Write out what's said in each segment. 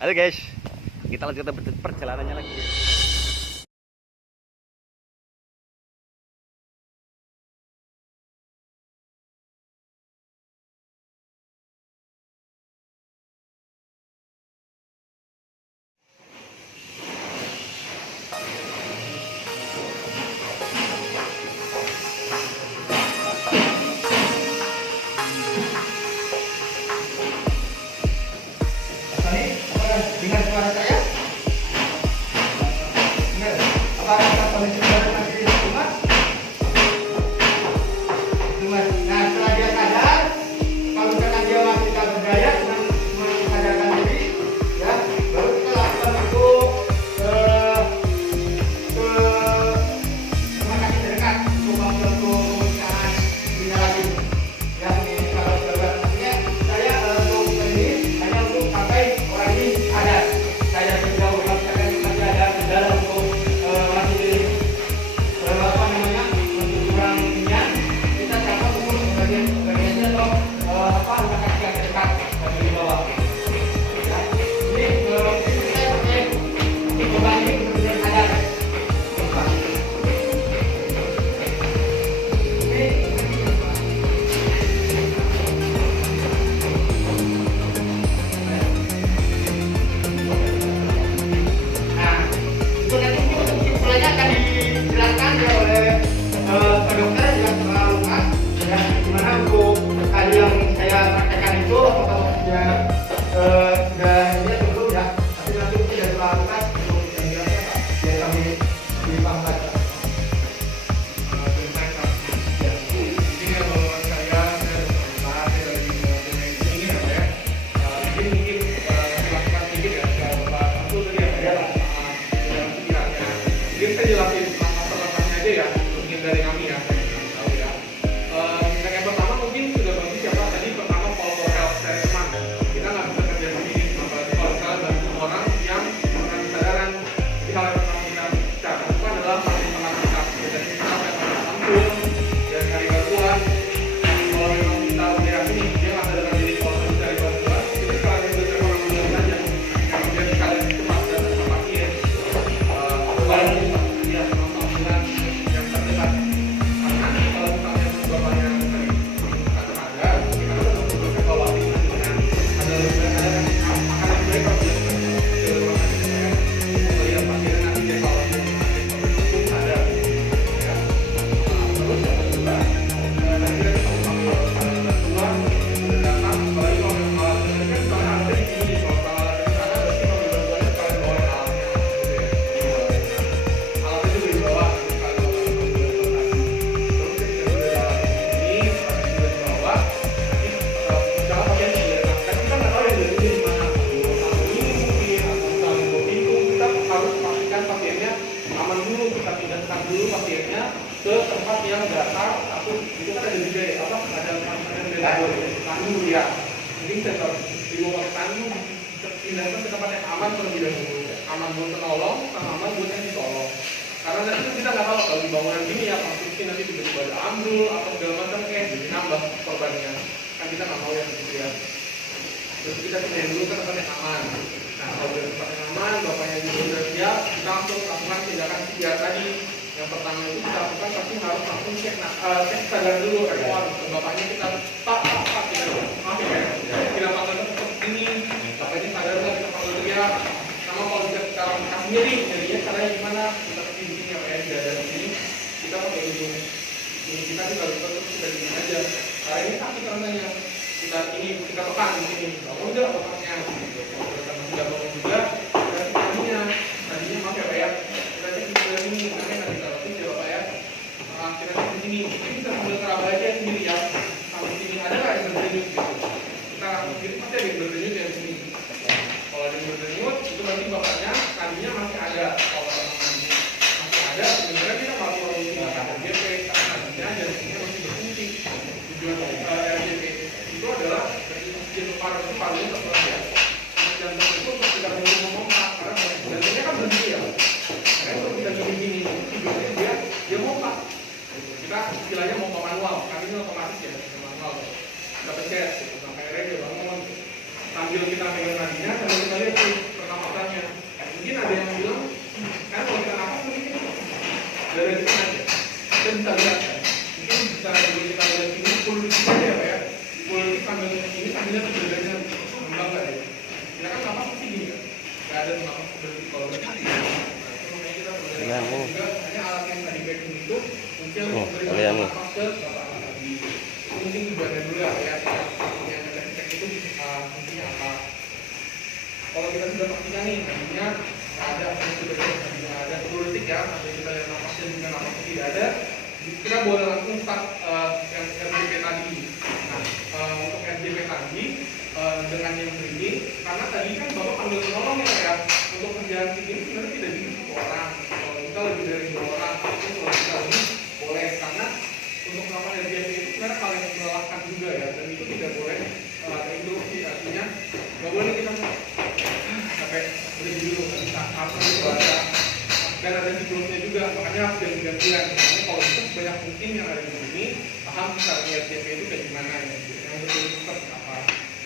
Halo guys, kita lanjutkan perjalanannya lagi. Dengan suara saya, apakah kita kondisi suara masih kuat? Nah, setelah dia sadar, kalau misalkan dia masih tidak berdaya dengan menyadarkan diri, ya, baru kita lakukan itu ke rumah sakit terdekat untuk pemeriksaan dunia lagi. Ya, ini kalau sahabat artinya saya untuk ini hanya untuk sampai orang ini ada. Saya sejauh masih ada kendala untuk masih apa namanya untuk kurang minyak, kita catat umur bagiannya atau apa rumah sakit yang terdekat di bawah. Ya, ini saya pakai coba ini kemudian ada. Akan dijelaskan ya oleh Pak Dokter jelas lukas ya gimana untuk tadi yang saya praktekkan itu apakah sudah ini dulu ya tapi nanti tidak terlalu lukas untuk yang jelasnya Pak biar kami dipaham saja. Ini kalau saya bahas dari ini ya, mungkin silakan sedikit ya, Bapak Satu tadi ya, dalam pikirannya. Mungkin saya jelasin masalahnya aja ya, mungkin dari kami ya, tahu ya. Yang pertama mungkin sudah bagus siapa tadi pertama call for help dari teman. Kita nggak bisa kerja sendiri, apalagi kalau kita bantu orang yang dengan kesadaran di hal yang pertama kita lakukan adalah saling mengenal kita. Jadi kita akan tampil dan cari bantuan. Kalau memang kita udah yakin dia nggak sadarkan diri kalau kita cari bantuan, kita sekalian belajar orang dulu saja. Kemudian sekalian cepat datang ke pasien. Kalau dia penampilan yang terdekat, karena kalau misalnya bapaknya tadi kata-kata, kita kan tetap evaluasi dengan ada akan lebih baik kalau dia ke rumah sakit ya. Melihat pasiennya nanti dia evaluasi itu ada ya. Terus yang kedua, nanti kita bisa mengambil bantuan dan datang. Apalagi kalau memang alatnya kan misalnya ada di sini, kalau ada di sana berarti mengambil bantuannya sekalian bawa alatnya gitu ya. Alatnya juga dibawa sekalian bawa terus ketika sudah ada alat ini sudah dibawa nanti misalnya pasien sudah kan kita nggak tahu yang dari sini di mana ini mungkin atau misalnya bawa pintu kita harus pastikan pasiennya aman dulu, kita pindahkan dulu pasiennya ke tempat yang datar atau itu kan ada juga ya, apa ada tandu ya, mungkin kita dibawa ke tandu pindahkan ke tempat yang aman terlebih dahulu, aman buat penolong sama aman buat yang ditolong. Karena nanti kan kita nggak tahu kalau di bangunan gini ya konstruksi nanti tiba-tiba ada ambrul atau segala macam jadi nambah korbannya, kan kita nggak mau yang gitu ya. Terus kita pindahin dulu ke tempat yang aman. Nah kalau udah tempat yang aman, bapaknya juga udah siap, kita langsung lakukan tindakan CPR tadi. Yang pertama itu kita lakukan pasti harus langsung cek sadar dulu respon. Bapaknya kita tak gitu. Maaf ya, kita panggil seperti ini. Bapaknya sadar nggak kita panggil teriak. Sama kalau kita kasih nyeri, nyerinya caranya gimana? Kita kasih di sini ya, di dada sini. Kita pakai hidung. Ini kita terus kita gini aja. Karena ini sakit rasanya. Kita tekan di sini. Bangun nggak bapaknya? Gitu. Kalau kita masih nggak bangun juga, kita cek tadinya maaf ya Pak ya. Kita cek di sebelah sini, nanti taruh ya Bapak ya. Kita cek di sini. Mungkin kita sambil teraba aja sendiri ya. Sampai sini ada nggak yang berdenyut gitu? Kita mungkin pasti ada yang berdenyut dari sini. Kalau ada yang berdenyut, itu berarti bapaknya tadinya masih ada. Kalau masih ada, sebenarnya kita masih melakukan RJP karena tadinya jantungnya masih berfungsi. Tujuan RJP itu adalah dari oksigen paru itu parunya terpenuhi ya. kalau kita sudah pastikan nih tadinya ada tadinya ada 10 detik ya, nanti kita lihat napasnya dengan napasnya tidak ada, kita boleh langsung start yang RJP tadi. Nah, untuk RJP tadi dengan yang breathing, karena tadi kan Bapak panggil penolong ya, untuk kerjaan ini sebenarnya tidak bisa satu orang, kalau kita lebih dari 2 orang, ataupun kalau kita lebih boleh, karena untuk melakukan RJP itu sebenarnya hal yang melelahkan juga ya, dan itu tidak boleh terinterupsi, artinya nggak boleh kita sampai berhenti dulu, harus itu ada, dan ada siklusnya juga, makanya harus ganti-gantian. Makanya kalau itu sebanyak mungkin yang ada di sini paham cara RJP itu kayak gimana ya, yang betul seperti apa.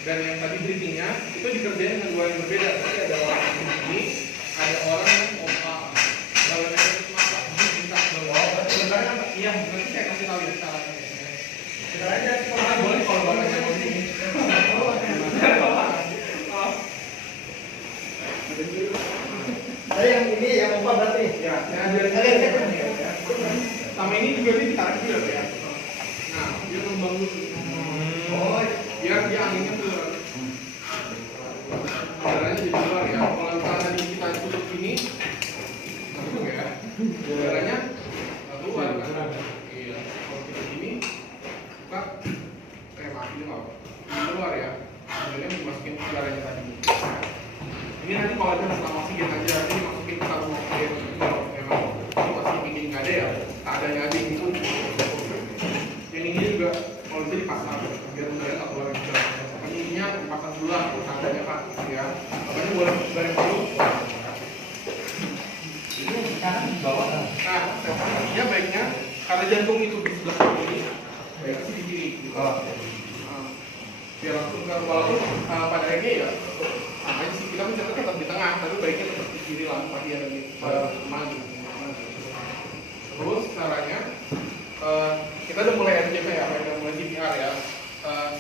Dan yang tadi breathingnya itu dikerjain dengan 2 yang berbeda. Jadi ada orang yang begini, ada orang yang pompa. Kalau yang cuma minta bawa, sebenarnya iya, nanti saya kasih tahu ya caranya. Caranya boleh kalau bapaknya mau begini. Saya yang ini yang pompa berarti. Ya, ada sama ini juga ditarik juga ya. Nah, dia membangun. Oh, biar dia anginnya keluar. Udaranya jadi keluar ya. Kalau misalnya tadi kita tutup ini, masuk ya. Udaranya keluar kan. Iya. Kalau kita gini, kita mati nggak? Keluar ya. Kemudian dimasukin udaranya tadi. Ini nanti kalau ada masalah oksigen aja, ini masukin ke tabung oksigen. Kalau memang ini masih ingin nggak ada ya, adanya aja ini pun. Yang ini juga kalau bisa dipasang biar udaranya tak keluar juga. Ininya dipasang dulu lah, kalau seadanya Pak, ya. Makanya boleh bareng dulu. Ini sekarang di bawah. Nah, sebenarnya baiknya karena jantung itu di sebelah sini, baiknya di kiri. Biar langsung ke walaupun pada akhirnya ya. Makanya sih kita mencatat tetap di tengah, tapi baiknya tetap di kiri lah, bagian dari maju. Terus caranya kita udah mulai RJP ya, udah mulai CPR ya.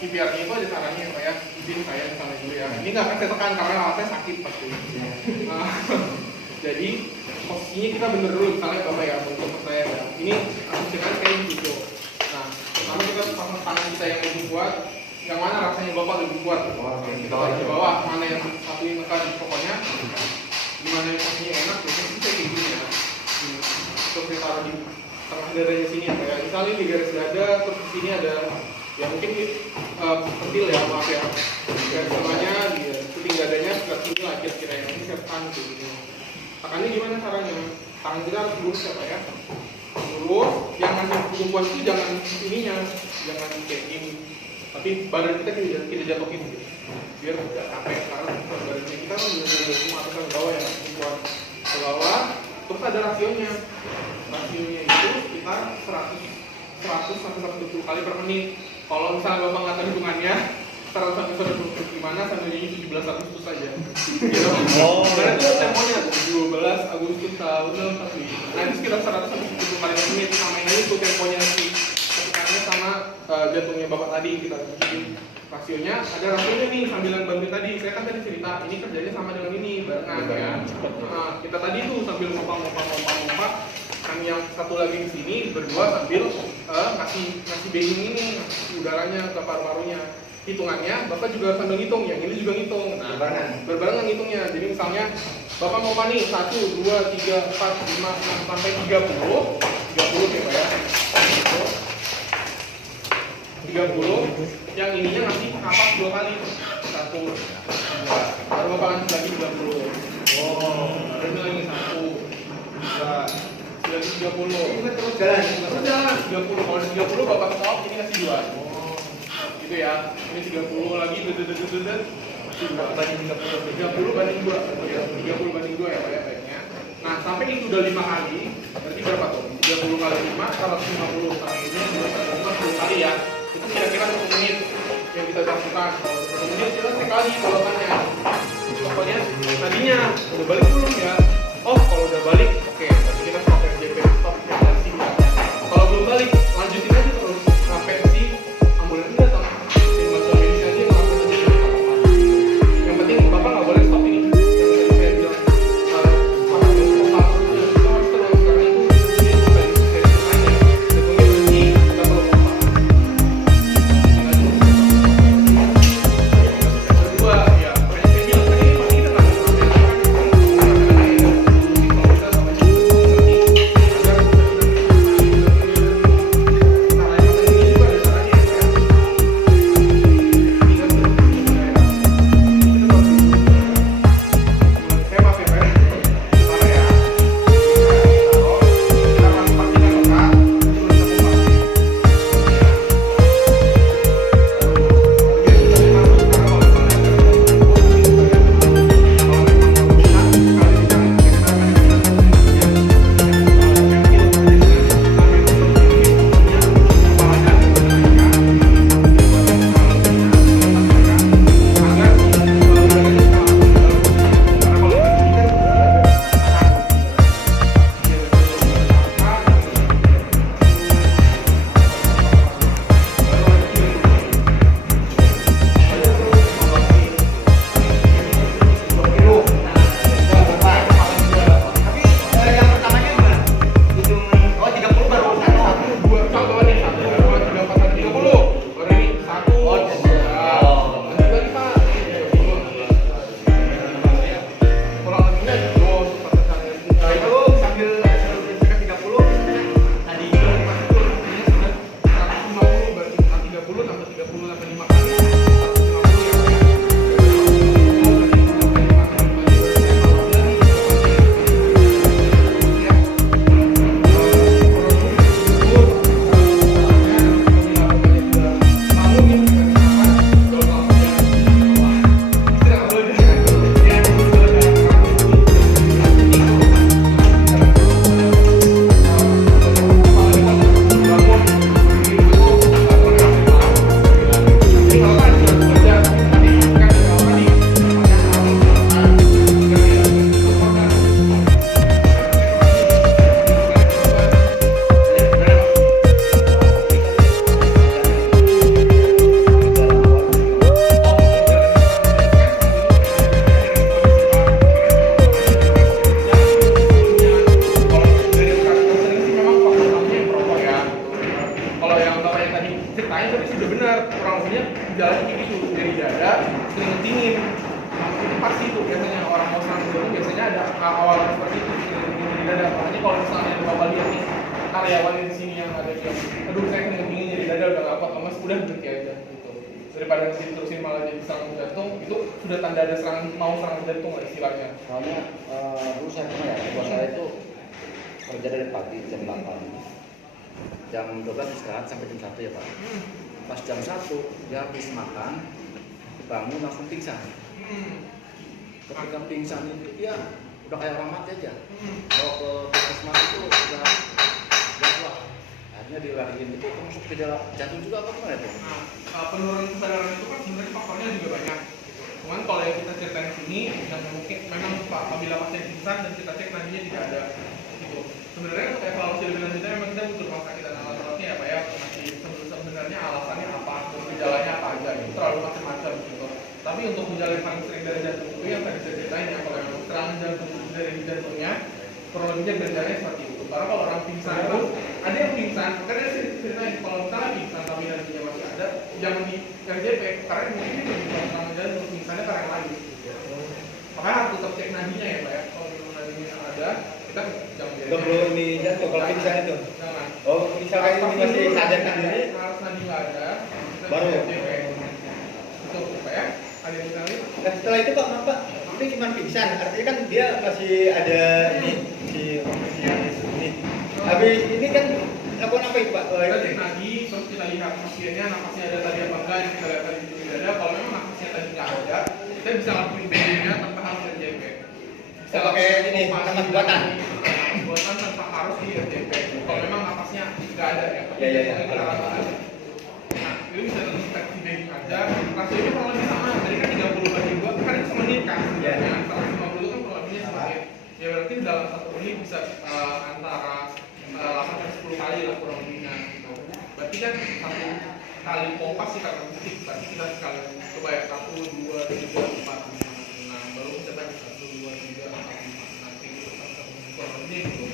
CPR-nya itu ada caranya ya Pak ya, izin saya misalnya dulu ya. Ini nggak akan saya tekan karena alatnya sakit pasti. Jadi posisinya kita bener dulu, misalnya Bapak ya, untuk saya ya. Ini asumsikan kayak gitu. Nah, pertama kita pasang tangan kita yang lebih kuat. Yang mana rasanya Bapak lebih kuat? Kita taruh di bawah, mana yang satu ini tekan, pokoknya gimana yang posisinya enak, terus kita kayak gini ya. Terus kita taruh di tengah dadanya sini ya, kayak misalnya di garis dada, terus di sini ada ya mungkin pentil ya, maaf ya. Garis tengahnya di kuping dadanya sekitar sini lah kira-kira yang ini saya tekan gitu. Tekannya gimana caranya? Tangan kita harus lurus ya Pak ya. Lurus, yang masih kuat itu jangan ininya, jangan kayak gini. Tapi badan kita jatuhin gitu. Biar tidak sampai sekarang badannya kita kan benar-benar semua atas ke bawah ya, kuat ke bawah. Terus ada rasionya. Rasionya itu kita 100 sampai 120 kali per menit. Kalau misalnya Bapak nggak tahu hitungannya, 100 sampai 120 gimana sampai jadi 17 Agustus saja. Gitu. Oh. Karena itu temponya 12 Agustus tahun 41. Nah itu sekitar 100 sampai 120 kali per menit. Samain aja itu temponya nanti. Sama jantungnya Bapak tadi kita bikin rasionya, ada rasionya nih sambilan bantu tadi. Saya kan tadi cerita ini kerjanya sama dengan ini barengan ya. Kita tadi tuh sambil ngompak, kami yang satu lagi di sini berdua sambil ngasih begging ini, ngasih udaranya ke paru-parunya. Hitungannya Bapak juga sambil ngitung, yang ini juga ngitung. Nah, berbarengan ngitungnya. Jadi misalnya Bapak mau panik 1, 2, 3, 4, 5, 6 sampai 30 ya Pak ya. 30, yang ininya ngasih napas 2 kali. 1, 2, baru Bapak ngasih lagi 30. Oh, baru lagi 1, 2, lagi 30. Ini terus jalan. Terus jalan 30. Kalau 30 Bapak stop, ini ngasih 2. Oh, gitu ya. Ini 30 lagi, masih 2 banding 30 banding 2. 30 banding 2 ya Pak ya baiknya. Nah, sampai itu udah 5 kali, berarti berapa tuh? 30 kali 5, 150 kali ini 250 kali ya. Itu kira-kira 1 menit yang kita lakukan. Kalau 1 menit kita sekali polokannya. Pokoknya tadinya udah balik belum ya? Oh, kalau udah balik, oke. Berarti kita stop RJP, stop RJP ya. Kalau belum balik, lanjutin aja terus sampai si ambulan ini datang. Tim bantuan medis aja ngelakuin aja apa. Yang penting Bapak nggak boleh stop ini. Yang tadi saya bilang, Bapak terus kita harus terus karena itu ini sampai dari semuanya. Jantungnya berhenti, kita perlu pompa. Kedua, ya, kayak saya biasanya orang mau serang jantung biasanya ada awal seperti itu di dada. Makanya kalau misalnya ada bapak lihat nih karyawan di sini yang ada yang aduh saya kena dingin jadi dada udah nggak kuat lemas, udah berhenti aja gitu. Daripada terusin malah jadi serangan jantung, itu sudah tanda ada serangan mau serangan jantung lah istilahnya. Soalnya dulu saya pernah ya, bos saya itu kerja dari pagi jam 8, jam 12 istirahat sampai jam 1 ya Pak. Pas jam 1 dia habis makan, bangun langsung pingsan. Ketika pingsan itu dia udah kayak orang mati aja. Kalau ke puskesmas itu udah kuat. Akhirnya dilariin itu termasuk gejala jantung juga apa gimana itu? Nah, penurunan kesadaran itu kan sebenarnya faktornya juga banyak. Cuman kalau yang kita ceritain di sini, dan mungkin memang apabila pasien pingsan dan kita cek nadinya tidak ada gitu. Sebenarnya untuk evaluasi lebih lanjutnya memang kita butuh rumah sakit dan alat-alatnya ya Pak ya. Masih sebenarnya alasannya apa, gejalanya apa aja, itu terlalu macam-macam gitu. Tapi untuk gejala yang paling sering dari jantung itu yang tadi saya ceritain ya, kalau yang serangan jantung dari jantungnya, kurang lebihnya gejalanya seperti itu. Karena kalau orang pingsan itu ada yang pingsan, makanya saya ceritain kalau misalnya pingsan tapi nantinya masih ada, jangan di RJP karena mungkin itu bisa serangan jantung pingsannya karena yang lain. Makanya harus tetap cek nadinya ya Pak ya. Kalau memang nadinya ada, kita jangan Nggak perlu ini jantung kalau pingsan itu. Jangan. Oh, misalkan ini masih sadarkan diri, Harus nadi nggak ada, kita baru. RJP. Itu Pak ya. Ada yang misalnya Nah setelah itu Pak, maaf Pak, ini cuma pingsan, artinya kan dia masih ada ini di ini. Habis ini kan lakukan apa itu Pak? kita cek nadi, terus kita lihat pasiennya napasnya ada tadi apa enggak, kita lihat tadi tidak ada. Kalau memang napasnya tadi nggak ada, kita bisa lakuin BD-nya tanpa harus RJP. Bisa pakai ini, napas buatan. Napas buatan tanpa harus di RJP. Kalau memang napasnya nggak ada ya. Iya. Nah, itu bisa deteksi BD aja. Rasionya kurang lebih sama. Tadi kan 30/2 kan itu semenit kan. Iya. Yang 150 kan kurang lebihnya semenit. Ya berarti dalam 1 menit bisa antara 8-10 kali lah kurang lebihnya gitu. Berarti kan 1 kali pompa sih karena titik. Berarti kita sekali coba ya 1, 2, 3, 4, 5, 6. Baru kita bagi 1, 2, 3, 4, 5, 6 gitu. Kurang lebih gitu.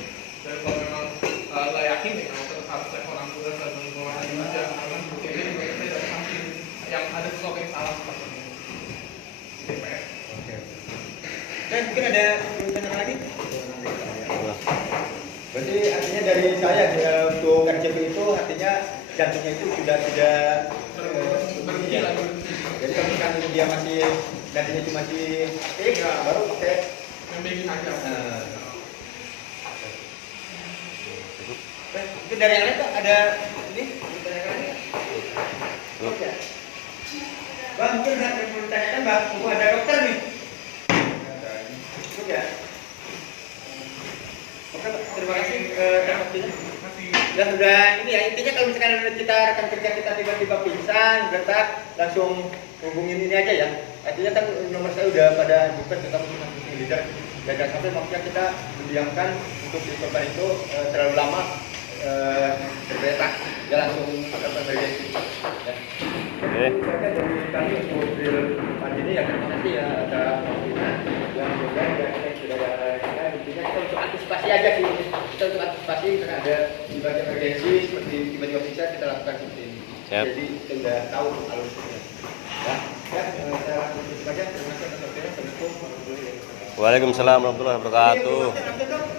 Dan kalau memang nggak yakin ya tetap harus telepon ambulan dan membawa aja karena buktinya juga kita dari samping yang ada sesuatu yang salah seperti ini. Gitu Pak ya. Dan mungkin ada pertanyaan lagi? Berarti artinya dari saya untuk RJP itu artinya jantungnya itu sudah tidak Berhenti ya. lagi. Jadi kalau misalkan dia masih nantinya itu masih aktif, baru pakai Yang bikin aja. Mungkin dari yang lain Pak ada ini pertanyaan lagi? Oke. Bang, mungkin ada yang mau ditanyakan Bang, mumpung ada dokter nih. Cukup ya? Oke Pak, terima kasih atas waktunya. Ya sudah ini ya, intinya kalau misalkan kita rekan kerja kita tiba-tiba pingsan, gertak, langsung hubungin ini aja ya. Artinya kan nomor saya udah pada bukan tetap hubungi leader. Jangan sampai maksudnya kita mendiamkan untuk di korban itu terlalu lama bergerak, ya langsung akan emergensi. Ya. Oke. Saya dari kami untuk pagi ini ya terima kasih ya ada waktunya yang juga yang sudah ada intinya kita untuk antisipasi aja sih, kita untuk antisipasi misalnya ada tiba-tiba emergensi seperti tiba-tiba bisa kita lakukan seperti ini. Siap. Jadi kita sudah tahu alurnya. Ya, saya langsung tutup aja. Terima kasih atas waktunya. Assalamualaikum warahmatullahi wabarakatuh. Waalaikumsalam warahmatullahi wabarakatuh. Ini,